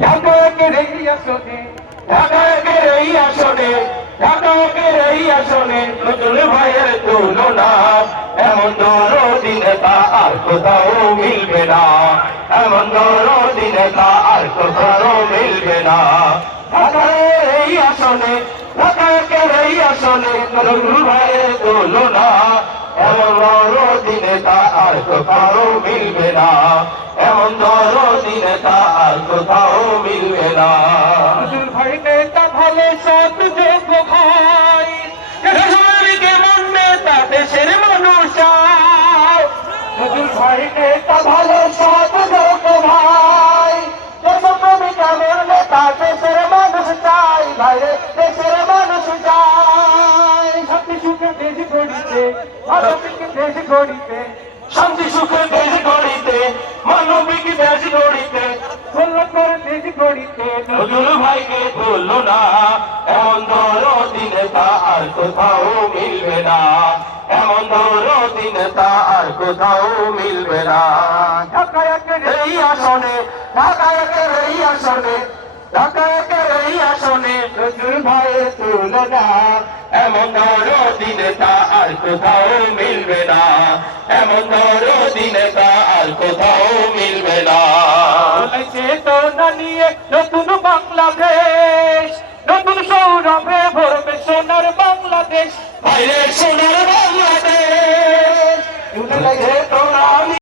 ঢাকা একের এই আসনে, ঢাকা একের এই আসনে, ঢাকা একের এই আসনে নজরুল ভাইয়ের তুলনা, এমন দরদি নেতা আর কোথাও মিলবে না, এমন দরদি নেতা আর কোথাও মিলবে না। ঢাকা এই আসনে, ঢাকা একের এই আসনে নজরুল ভাইয়ের তুলনা, এমন দরদি নেতা আর কোথাও মিলবে না, এমন দরদি নেতা আর কোথাও মিলবে না। নজরুল ভাই নেতা ভালো সৎ যোগ্য ভাই, কেমন নেতা দেশের মানুষ চায়। নজরুল ভাই নেতা ভালো সৎ যোগ্য ভাই, দেশপ্রেমী কেমন নেতা দেশের মানুষ চায়, বাইরে দেশের মানুষ চায়। শান্তি সুখে দেশ গড়িতে, মানবিক দেশ গড়িতে, শান্তি সুখে দেশ গড়িতে, মানবিক দেশ গড়িতে, কল্যাণকর দেশ গড়িতে নজরুল ভাইকে ভুলো না, এমন দরদি নেতা আর কোথাও মিলবে না, এমন দরদি নেতা আর কোথাও মিলবে না। ঢাকা একের এই আসনে, ঢাকা একের এই আসনে, ঢাকা একের এই আসনে নজরুল ভাইয়ের তুলনা, এমন দরদি নেতা আর কোথাও মিলবে না, এমন দরদি নেতা আর কোথাও মিলবে না। চেতনা নিয়ে নতুন বাংলাদেশ, নতুন সৌরভে ভরবে সোনার বাংলাদেশ, বাইরে সোনার বাংলাদেশ।